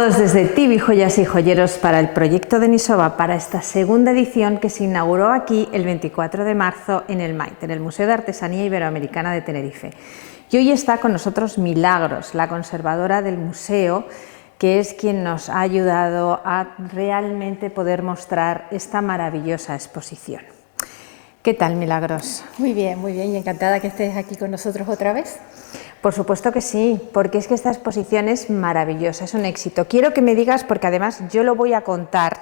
todos desde TV Joyas y Joyeros para el proyecto Denisova, para esta segunda edición que se inauguró aquí el 24 de marzo en el MAIT, en el Museo de Artesanía Iberoamericana de Tenerife. Y hoy está con nosotros Milagros, la conservadora del museo, que es quien nos ha ayudado a realmente poder mostrar esta maravillosa exposición. ¿Qué tal, Milagros? Muy bien, y encantada que estés aquí con nosotros otra vez. Por supuesto que sí, porque es que esta exposición es maravillosa, es un éxito. Quiero que me digas, porque además yo lo voy a contar,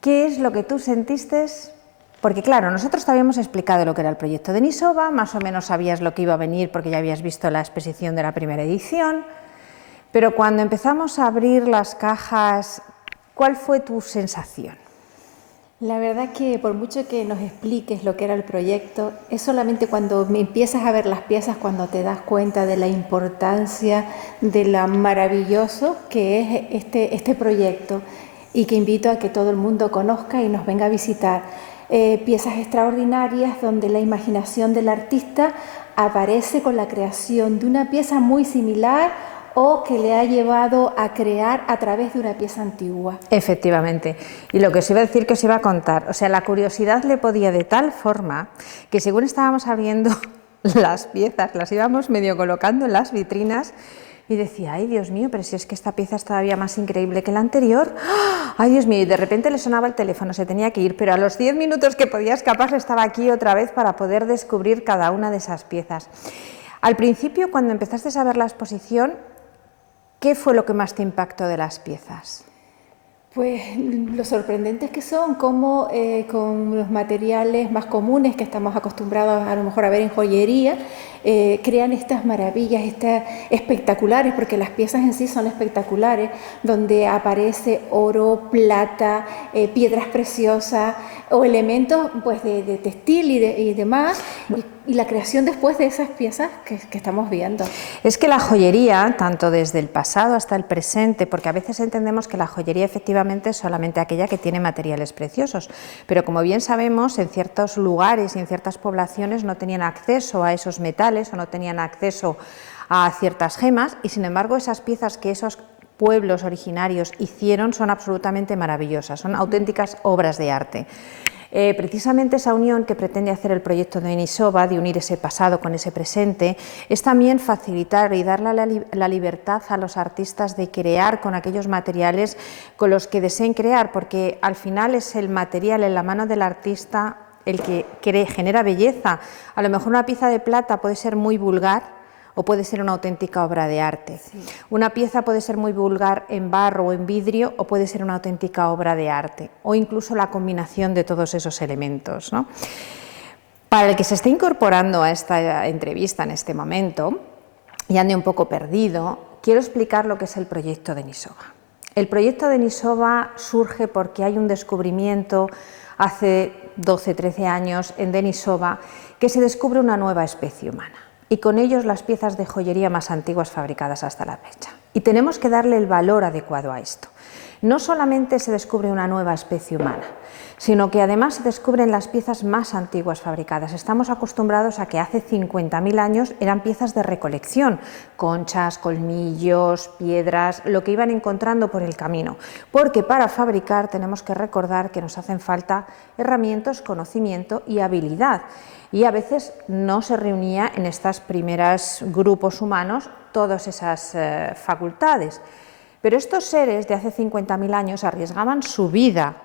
¿qué es lo que tú sentiste? Porque claro, nosotros te habíamos explicado lo que era el proyecto Denisova, más o menos sabías lo que iba a venir porque ya habías visto la exposición de la primera edición, pero cuando empezamos a abrir las cajas, ¿cuál fue tu sensación? La verdad que por mucho que nos expliques lo que era el proyecto, es solamente cuando empiezas a ver las piezas cuando te das cuenta de la importancia, de lo maravilloso que es este proyecto, y que invito a que todo el mundo conozca y nos venga a visitar. Piezas extraordinarias donde la imaginación del artista aparece con la creación de una pieza muy similar o que le ha llevado a crear a través de una pieza antigua. Efectivamente, y lo que os iba a decir, que os iba a contar, o sea, la curiosidad le podía de tal forma que según estábamos abriendo las piezas, las íbamos medio colocando en las vitrinas y decía, ay Dios mío, pero si es que esta pieza es todavía más increíble que la anterior, ay Dios mío, y de repente le sonaba el teléfono, se tenía que ir, pero a los 10 minutos que podía escaparse estaba aquí otra vez para poder descubrir cada una de esas piezas. Al principio, cuando empezaste a ver la exposición, ¿qué fue lo que más te impactó de las piezas? Pues lo sorprendentes que son, como con los materiales más comunes que estamos acostumbrados a lo mejor a ver en joyería, crean estas maravillas, estas espectaculares, porque las piezas en sí son espectaculares, donde aparece oro, plata, piedras preciosas o elementos pues de textil y demás, y la creación después de esas piezas que estamos viendo. Es que la joyería, tanto desde el pasado hasta el presente, porque a veces entendemos que la joyería efectivamente es solamente aquella que tiene materiales preciosos, pero como bien sabemos, en ciertos lugares y en ciertas poblaciones no tenían acceso a esos metales o no tenían acceso a ciertas gemas, y sin embargo esas piezas que esos pueblos originarios hicieron son absolutamente maravillosas, son auténticas obras de arte. Precisamente esa unión que pretende hacer el proyecto de Denisova, de unir ese pasado con ese presente, es también facilitar y darle la libertad a los artistas de crear con aquellos materiales con los que deseen crear, porque al final es el material en la mano del artista el que genera belleza. A lo mejor una pieza de plata puede ser muy vulgar, o puede ser una auténtica obra de arte. Sí. Una pieza puede ser muy vulgar en barro o en vidrio, o puede ser una auténtica obra de arte, o incluso la combinación de todos esos elementos, ¿no? Para el que se esté incorporando a esta entrevista en este momento y ande un poco perdido, quiero explicar lo que es el proyecto Denisova. El proyecto Denisova surge porque hay un descubrimiento hace 12-13 años en Denisova, que se descubre una nueva especie humana, y con ellos las piezas de joyería más antiguas fabricadas hasta la fecha. Y tenemos que darle el valor adecuado a esto. No solamente se descubre una nueva especie humana, sino que además se descubren las piezas más antiguas fabricadas. Estamos acostumbrados a que hace 50.000 años eran piezas de recolección, conchas, colmillos, piedras, lo que iban encontrando por el camino, porque para fabricar tenemos que recordar que nos hacen falta herramientas, conocimiento y habilidad. Y a veces no se reunía en estos primeros grupos humanos todas esas facultades. Pero estos seres de hace 50.000 años arriesgaban su vida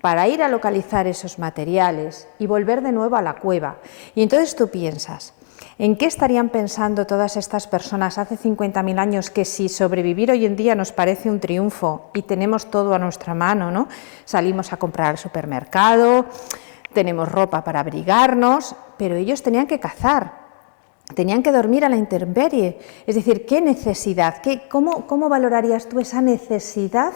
para ir a localizar esos materiales y volver de nuevo a la cueva. Y entonces tú piensas, ¿en qué estarían pensando todas estas personas hace 50.000 años, que si sobrevivir hoy en día nos parece un triunfo y tenemos todo a nuestra mano, ¿no? Salimos a comprar al supermercado, tenemos ropa para abrigarnos, pero ellos tenían que cazar, tenían que dormir a la intemperie. Es decir, ¿qué necesidad? ¿Cómo valorarías tú esa necesidad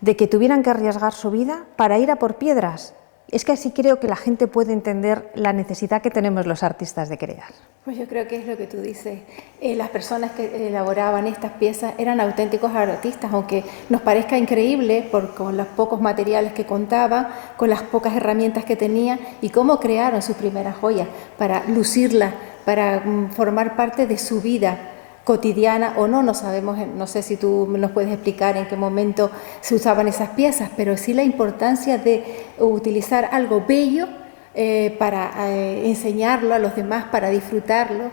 de que tuvieran que arriesgar su vida para ir a por piedras? Es que así creo que la gente puede entender la necesidad que tenemos los artistas de crear. Pues yo creo que es lo que tú dices. Las personas que elaboraban estas piezas eran auténticos artistas, aunque nos parezca increíble con los pocos materiales que contaban, con las pocas herramientas que tenían, y cómo crearon sus primeras joyas para lucirlas, para formar parte de su vida cotidiana o no, no sabemos, no sé si tú nos puedes explicar en qué momento se usaban esas piezas, pero sí la importancia de utilizar algo bello para enseñarlo a los demás, para disfrutarlo.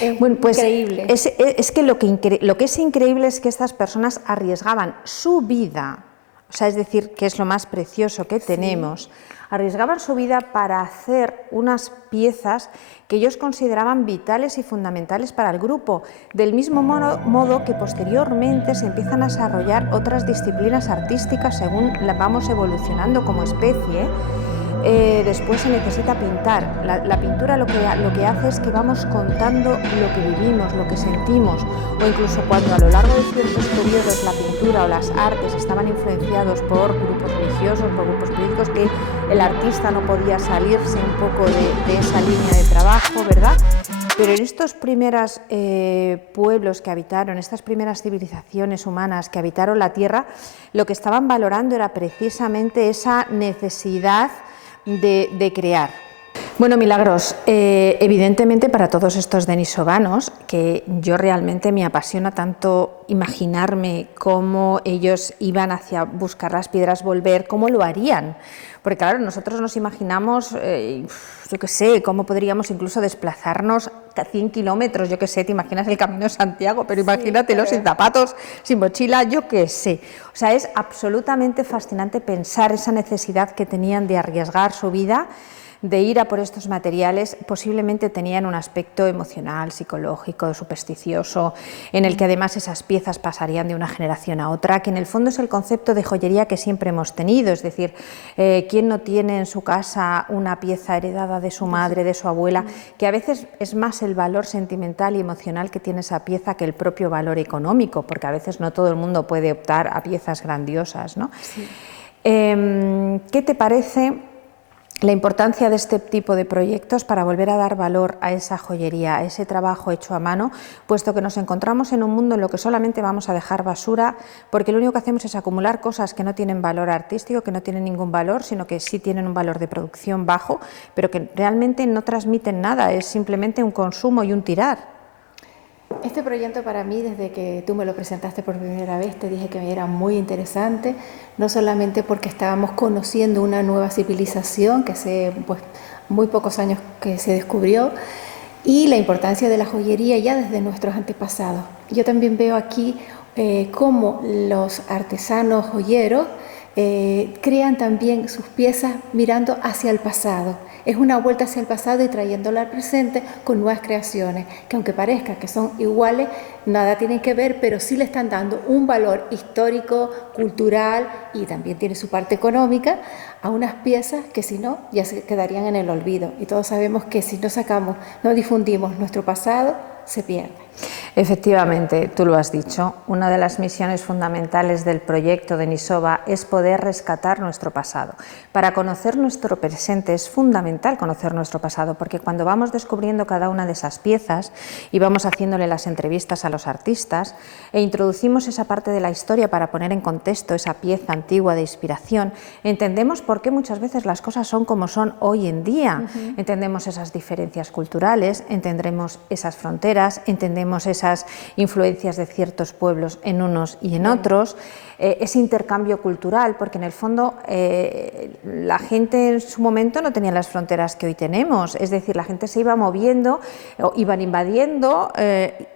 Es bueno, pues increíble. Es que lo que es increíble es que estas personas arriesgaban su vida, o sea, es decir, que es lo más precioso que tenemos, arriesgaban su vida para hacer unas piezas que ellos consideraban vitales y fundamentales para el grupo, del mismo modo que posteriormente se empiezan a desarrollar otras disciplinas artísticas según vamos evolucionando como especie. Después se necesita pintar. La pintura lo que hace es que vamos contando lo que vivimos, lo que sentimos, o incluso cuando a lo largo de ciertos periodos la pintura o las artes estaban influenciados por grupos religiosos, por grupos políticos, que el artista no podía salirse un poco de esa línea de trabajo, ¿verdad? Pero en estos primeros pueblos que habitaron, estas primeras civilizaciones humanas que habitaron la Tierra, lo que estaban valorando era precisamente esa necesidad de crear. Bueno, Milagros, evidentemente para todos estos denisovanos, que yo realmente me apasiona tanto imaginarme cómo ellos iban hacia buscar las piedras, volver, cómo lo harían. Porque claro, nosotros nos imaginamos, yo qué sé, cómo podríamos incluso desplazarnos a 100 kilómetros, yo qué sé, te imaginas el Camino de Santiago, pero imagínatelo sin zapatos, sin mochila, yo qué sé. O sea, es absolutamente fascinante pensar esa necesidad que tenían de arriesgar su vida, de ir a por estos materiales. Posiblemente tenían un aspecto emocional, psicológico, supersticioso, en el que además esas piezas pasarían de una generación a otra, que en el fondo es el concepto de joyería que siempre hemos tenido, es decir, ¿quién no tiene en su casa una pieza heredada de su madre, de su abuela, que a veces es más el valor sentimental y emocional que tiene esa pieza que el propio valor económico, porque a veces no todo el mundo puede optar a piezas grandiosas, ¿no? Sí. ¿Qué te parece la importancia de este tipo de proyectos para volver a dar valor a esa joyería, a ese trabajo hecho a mano, puesto que nos encontramos en un mundo en lo que solamente vamos a dejar basura, porque lo único que hacemos es acumular cosas que no tienen valor artístico, que no tienen ningún valor, sino que sí tienen un valor de producción bajo, pero que realmente no transmiten nada, es simplemente un consumo y un tirar? Este proyecto para mí, desde que tú me lo presentaste por primera vez, te dije que era muy interesante, no solamente porque estábamos conociendo una nueva civilización que hace muy pocos años que se descubrió, y la importancia de la joyería ya desde nuestros antepasados. Yo también veo aquí cómo los artesanos joyeros crean también sus piezas mirando hacia el pasado. Es una vuelta hacia el pasado y trayéndola al presente con nuevas creaciones, que aunque parezca que son iguales, nada tienen que ver, pero sí le están dando un valor histórico, cultural y también tiene su parte económica a unas piezas que si no ya se quedarían en el olvido. Y todos sabemos que si no sacamos, no difundimos nuestro pasado, se pierde. Efectivamente, tú lo has dicho, una de las misiones fundamentales del proyecto Denisova es poder rescatar nuestro pasado. Para conocer nuestro presente es fundamental conocer nuestro pasado, porque cuando vamos descubriendo cada una de esas piezas y vamos haciéndole las entrevistas a los artistas e introducimos esa parte de la historia para poner en contexto esa pieza antigua de inspiración, entendemos por qué muchas veces las cosas son como son hoy en día. Entendemos esas diferencias culturales, entendremos esas fronteras, entendemos esas influencias de ciertos pueblos en unos y en otros, ese intercambio cultural, porque en el fondo la gente en su momento no tenía las fronteras que hoy tenemos, es decir, la gente se iba moviendo, iban invadiendo,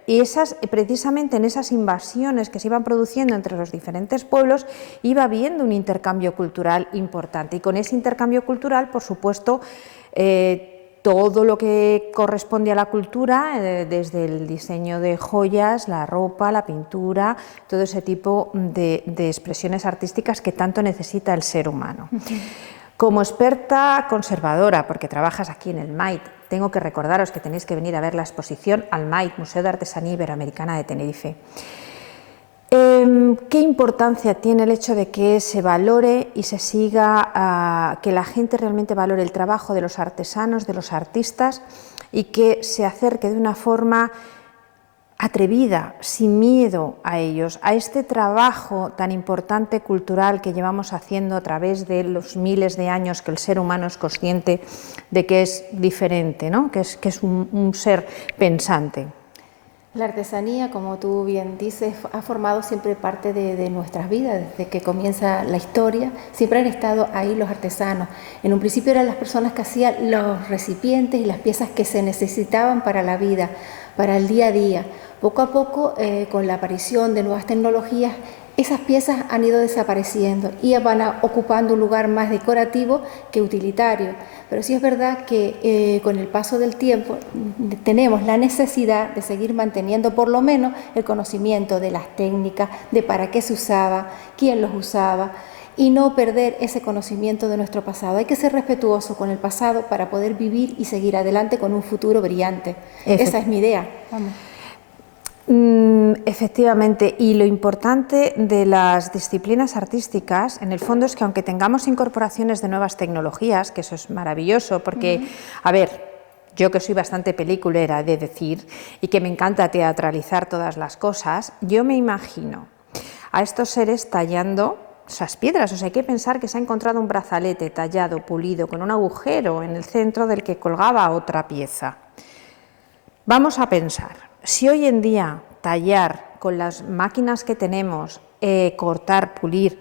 y precisamente en esas invasiones que se iban produciendo entre los diferentes pueblos iba habiendo un intercambio cultural importante, y con ese intercambio cultural, por supuesto, todo lo que corresponde a la cultura, desde el diseño de joyas, la ropa, la pintura, todo ese tipo de expresiones artísticas que tanto necesita el ser humano. Como experta conservadora, porque trabajas aquí en el MAIT, tengo que recordaros que tenéis que venir a ver la exposición al MAIT, Museo de Artesanía Iberoamericana de Tenerife. ¿Qué importancia tiene el hecho de que se valore y se siga, que la gente realmente valore el trabajo de los artesanos, de los artistas, y que se acerque de una forma atrevida, sin miedo a ellos, a este trabajo tan importante cultural que llevamos haciendo a través de los miles de años que el ser humano es consciente de que es diferente, ¿no? que es un ser pensante? La artesanía, como tú bien dices, ha formado siempre parte de nuestras vidas, desde que comienza la historia, siempre han estado ahí los artesanos. En un principio eran las personas que hacían los recipientes y las piezas que se necesitaban para la vida, para el día a día. Poco a poco, con la aparición de nuevas tecnologías, esas piezas han ido desapareciendo y van ocupando un lugar más decorativo que utilitario. Pero sí es verdad que con el paso del tiempo tenemos la necesidad de seguir manteniendo por lo menos el conocimiento de las técnicas, de para qué se usaba, quién los usaba, y no perder ese conocimiento de nuestro pasado. Hay que ser respetuoso con el pasado para poder vivir y seguir adelante con un futuro brillante. Esa es mi idea. Vamos. Efectivamente, y lo importante de las disciplinas artísticas, en el fondo, es que aunque tengamos incorporaciones de nuevas tecnologías, que eso es maravilloso, porque, a ver, yo que soy bastante peliculera, he de decir, y que me encanta teatralizar todas las cosas, yo me imagino a estos seres tallando esas piedras. O sea, hay que pensar que se ha encontrado un brazalete tallado, pulido, con un agujero en el centro del que colgaba otra pieza. Vamos a pensar. Si hoy en día tallar con las máquinas que tenemos, cortar, pulir,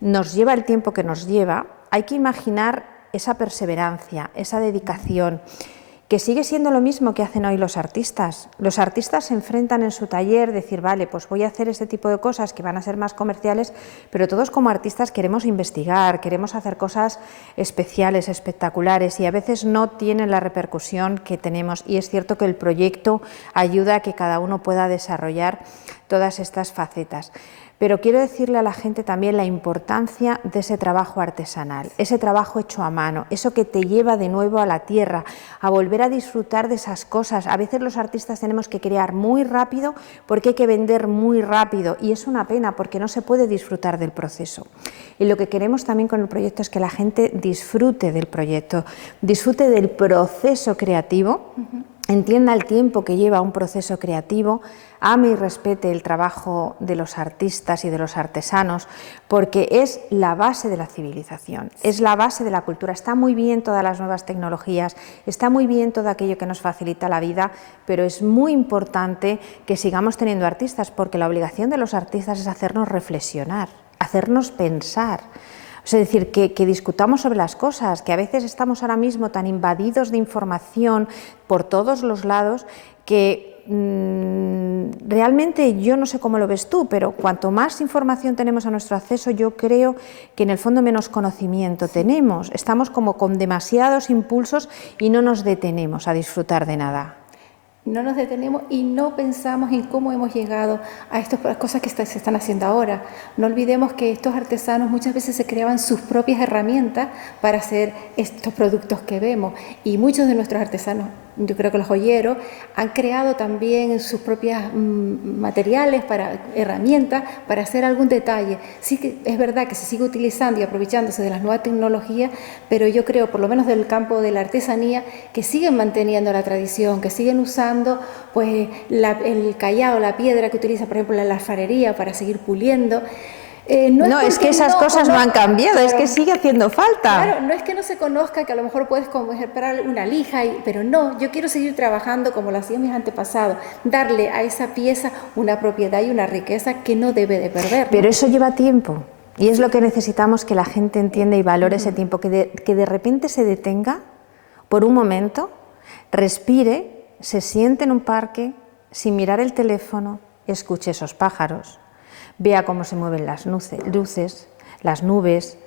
nos lleva el tiempo que nos lleva, hay que imaginar esa perseverancia, esa dedicación, que sigue siendo lo mismo que hacen hoy los artistas. Los artistas se enfrentan en su taller, decir, vale, pues voy a hacer este tipo de cosas que van a ser más comerciales, pero todos como artistas queremos investigar, queremos hacer cosas especiales, espectaculares, y a veces no tienen la repercusión que tenemos, y es cierto que el proyecto ayuda a que cada uno pueda desarrollar todas estas facetas. Pero quiero decirle a la gente también la importancia de ese trabajo artesanal, ese trabajo hecho a mano, eso que te lleva de nuevo a la tierra, a volver a disfrutar de esas cosas. A veces los artistas tenemos que crear muy rápido porque hay que vender muy rápido, y es una pena porque no se puede disfrutar del proceso. Y lo que queremos también con el proyecto es que la gente disfrute del proyecto, disfrute del proceso creativo, entienda el tiempo que lleva un proceso creativo, ame y respete el trabajo de los artistas y de los artesanos, porque es la base de la civilización, es la base de la cultura. Está muy bien todas las nuevas tecnologías, está muy bien todo aquello que nos facilita la vida, pero es muy importante que sigamos teniendo artistas, porque la obligación de los artistas es hacernos reflexionar, hacernos pensar. Es decir, que discutamos sobre las cosas, que a veces estamos ahora mismo tan invadidos de información por todos los lados que realmente yo no sé cómo lo ves tú, pero cuanto más información tenemos a nuestro acceso, yo creo que en el fondo menos conocimiento tenemos. Estamos como con demasiados impulsos y no nos detenemos a disfrutar de nada. No nos detenemos y no pensamos en cómo hemos llegado a estas cosas que se están haciendo ahora. No olvidemos que estos artesanos muchas veces se creaban sus propias herramientas para hacer estos productos que vemos, y muchos de nuestros artesanos, yo creo que los joyeros, han creado también sus propios materiales, herramientas para hacer algún detalle. Sí que es verdad que se sigue utilizando y aprovechándose de las nuevas tecnologías, pero yo creo, por lo menos del campo de la artesanía, que siguen manteniendo la tradición, que siguen usando pues el callado, la piedra que utiliza, por ejemplo, la alfarería para seguir puliendo. No, es que esas cosas no han cambiado, claro, es que sigue haciendo falta. Claro, no es que no se conozca, que a lo mejor puedes comprar una lija, pero no, yo quiero seguir trabajando como lo hacían mis antepasados, darle a esa pieza una propiedad y una riqueza que no debe de perder, ¿no? Pero eso lleva tiempo, y es lo que necesitamos que la gente entienda y valore ese tiempo, que de repente se detenga por un momento, respire, se siente en un parque, sin mirar el teléfono, escuche esos pájaros, vea cómo se mueven las luces, las nubes,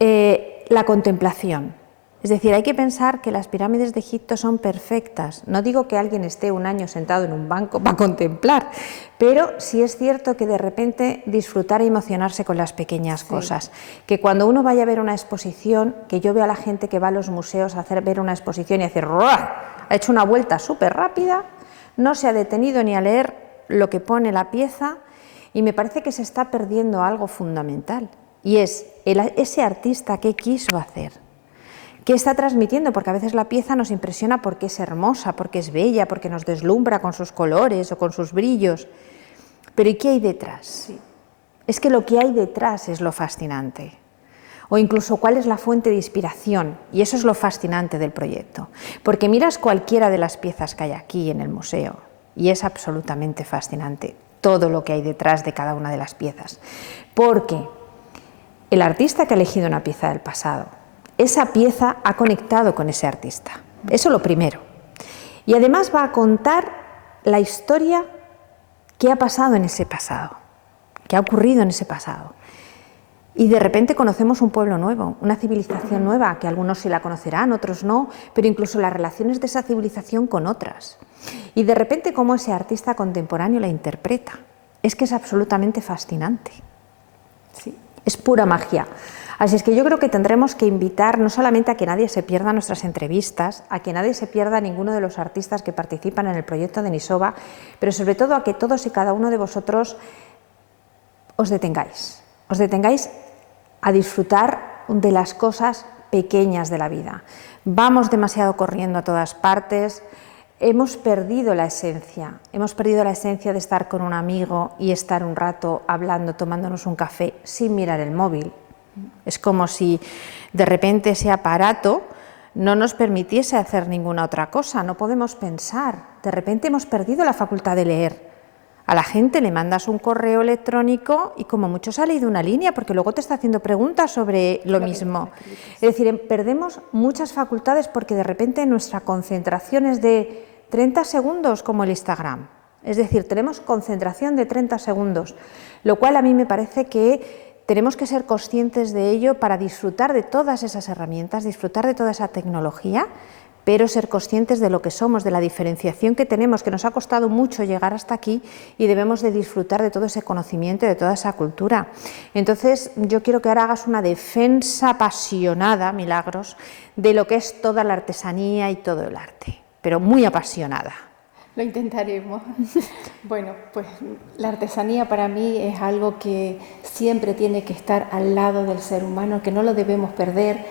la contemplación. Es decir, hay que pensar que las pirámides de Egipto son perfectas. No digo que alguien esté un año sentado en un banco para contemplar, pero sí es cierto que de repente disfrutar y emocionarse con las pequeñas cosas. Que cuando uno vaya a ver una exposición, que yo veo a la gente que va a los museos a ver una exposición y hacer ¡ruah! Ha hecho una vuelta súper rápida, no se ha detenido ni a leer lo que pone la pieza, y me parece que se está perdiendo algo fundamental, y es ese artista qué quiso hacer, qué está transmitiendo, porque a veces la pieza nos impresiona porque es hermosa, porque es bella, porque nos deslumbra con sus colores o con sus brillos, pero ¿y qué hay detrás? Sí. Es que lo que hay detrás es lo fascinante. O incluso cuál es la fuente de inspiración, y eso es lo fascinante del proyecto, porque miras cualquiera de las piezas que hay aquí en el museo y es absolutamente fascinante todo lo que hay detrás de cada una de las piezas, porque el artista que ha elegido una pieza del pasado, esa pieza ha conectado con ese artista, eso lo primero, y además va a contar la historia que ha pasado en ese pasado, que ha ocurrido en ese pasado. Y de repente conocemos un pueblo nuevo, una civilización nueva, que algunos sí la conocerán, otros no, pero incluso las relaciones de esa civilización con otras. Y de repente cómo ese artista contemporáneo la interpreta. Es que es absolutamente fascinante. Sí. Es pura magia. Así es que yo creo que tendremos que invitar no solamente a que nadie se pierda nuestras entrevistas, a que nadie se pierda ninguno de los artistas que participan en el proyecto de Nisova, pero sobre todo a que todos y cada uno de vosotros os detengáis a disfrutar de las cosas pequeñas de la vida. Vamos demasiado corriendo a todas partes, hemos perdido la esencia de estar con un amigo y estar un rato hablando, tomándonos un café sin mirar el móvil. Es como si de repente ese aparato no nos permitiese hacer ninguna otra cosa, no podemos pensar, de repente hemos perdido la facultad de leer. A la gente le mandas un correo electrónico y como mucho se ha leído una línea porque luego te está haciendo preguntas sobre lo mismo. Es decir, perdemos muchas facultades porque de repente nuestra concentración es de 30 segundos como el Instagram. Es decir, tenemos concentración de 30 segundos, lo cual a mí me parece que tenemos que ser conscientes de ello para disfrutar de todas esas herramientas, disfrutar de toda esa tecnología, pero ser conscientes de lo que somos, de la diferenciación que tenemos, que nos ha costado mucho llegar hasta aquí y debemos de disfrutar de todo ese conocimiento y de toda esa cultura. Entonces, yo quiero que ahora hagas una defensa apasionada, Milagros, de lo que es toda la artesanía y todo el arte, pero muy apasionada. Lo intentaremos. Bueno, pues la artesanía para mí es algo que siempre tiene que estar al lado del ser humano, que no lo debemos perder,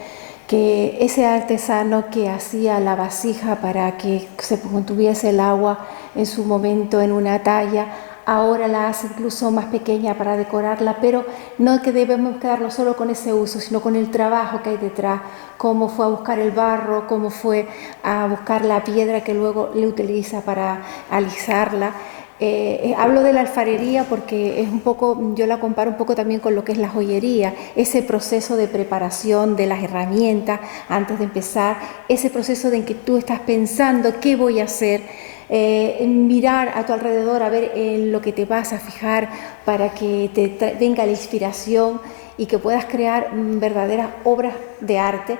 que ese artesano que hacía la vasija para que se contuviese el agua en su momento en una talla, ahora la hace incluso más pequeña para decorarla, pero no que debemos quedarnos solo con ese uso, sino con el trabajo que hay detrás, cómo fue a buscar el barro, cómo fue a buscar la piedra que luego le utiliza para alisarla. Hablo de la alfarería porque es un poco, yo la comparo un poco también con lo que es la joyería, ese proceso de preparación de las herramientas antes de empezar, ese proceso de en que tú estás pensando qué voy a hacer, mirar a tu alrededor a ver en lo que te vas a fijar para que te venga la inspiración y que puedas crear verdaderas obras de arte.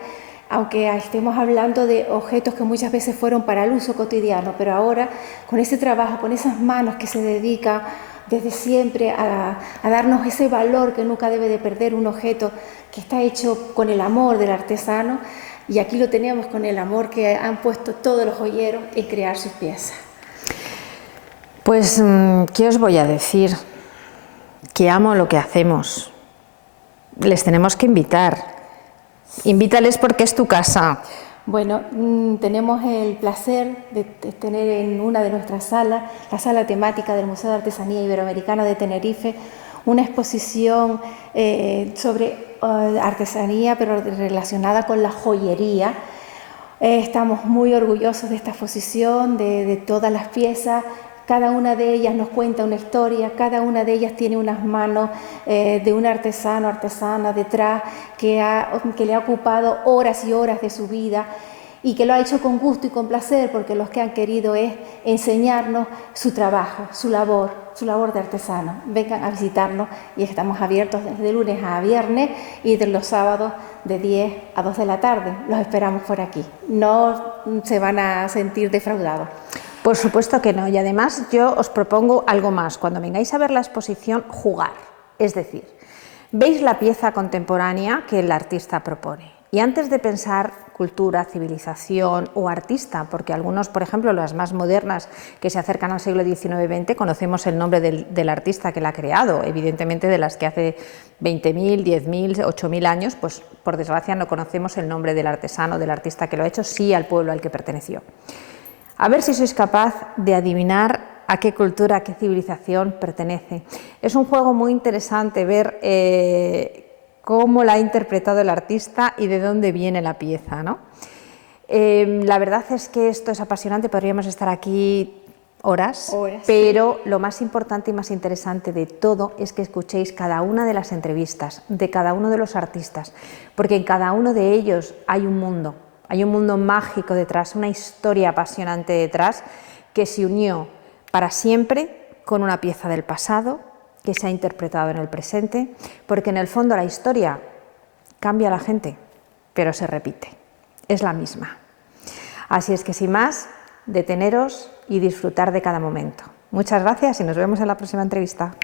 Aunque estemos hablando de objetos que muchas veces fueron para el uso cotidiano, pero ahora con ese trabajo, con esas manos que se dedican desde siempre a darnos ese valor que nunca debe de perder un objeto que está hecho con el amor del artesano, y aquí lo tenemos con el amor que han puesto todos los joyeros en crear sus piezas. Pues, ¿qué os voy a decir? Que amo lo que hacemos. Les tenemos que invitar. Invítales porque es tu casa. Bueno, tenemos el placer de tener en una de nuestras salas, la sala temática del Museo de Artesanía Iberoamericana de Tenerife, una exposición sobre artesanía, pero relacionada con la joyería. Estamos muy orgullosos de esta exposición, de todas las piezas. Cada una de ellas nos cuenta una historia, cada una de ellas tiene unas manos de un artesano, artesana detrás que le ha ocupado horas y horas de su vida y que lo ha hecho con gusto y con placer porque lo que han querido es enseñarnos su trabajo, su labor de artesano. Vengan a visitarnos y estamos abiertos desde lunes a viernes y de los sábados de 10 a 2 de la tarde. Los esperamos por aquí. No se van a sentir defraudados. Por supuesto que no, y además yo os propongo algo más. Cuando vengáis a ver la exposición, jugar. Es decir, veis la pieza contemporánea que el artista propone y antes de pensar cultura, civilización o artista, porque algunos, por ejemplo, las más modernas que se acercan al siglo XIX-XX, conocemos el nombre del artista que la ha creado. Evidentemente, de las que hace 20.000, 10.000, 8.000 años, pues por desgracia no conocemos el nombre del artesano, del artista que lo ha hecho, sí al pueblo al que perteneció. A ver si sois capaz de adivinar a qué cultura, a qué civilización pertenece. Es un juego muy interesante ver cómo la ha interpretado el artista y de dónde viene la pieza, ¿no? La verdad es que esto es apasionante, podríamos estar aquí horas, pero lo más importante y más interesante de todo es que escuchéis cada una de las entrevistas de cada uno de los artistas, porque en cada uno de ellos hay un mundo mágico detrás, una historia apasionante detrás que se unió para siempre con una pieza del pasado que se ha interpretado en el presente, porque en el fondo la historia cambia a la gente, pero se repite, es la misma. Así es que sin más, deteneros y disfrutar de cada momento. Muchas gracias y nos vemos en la próxima entrevista.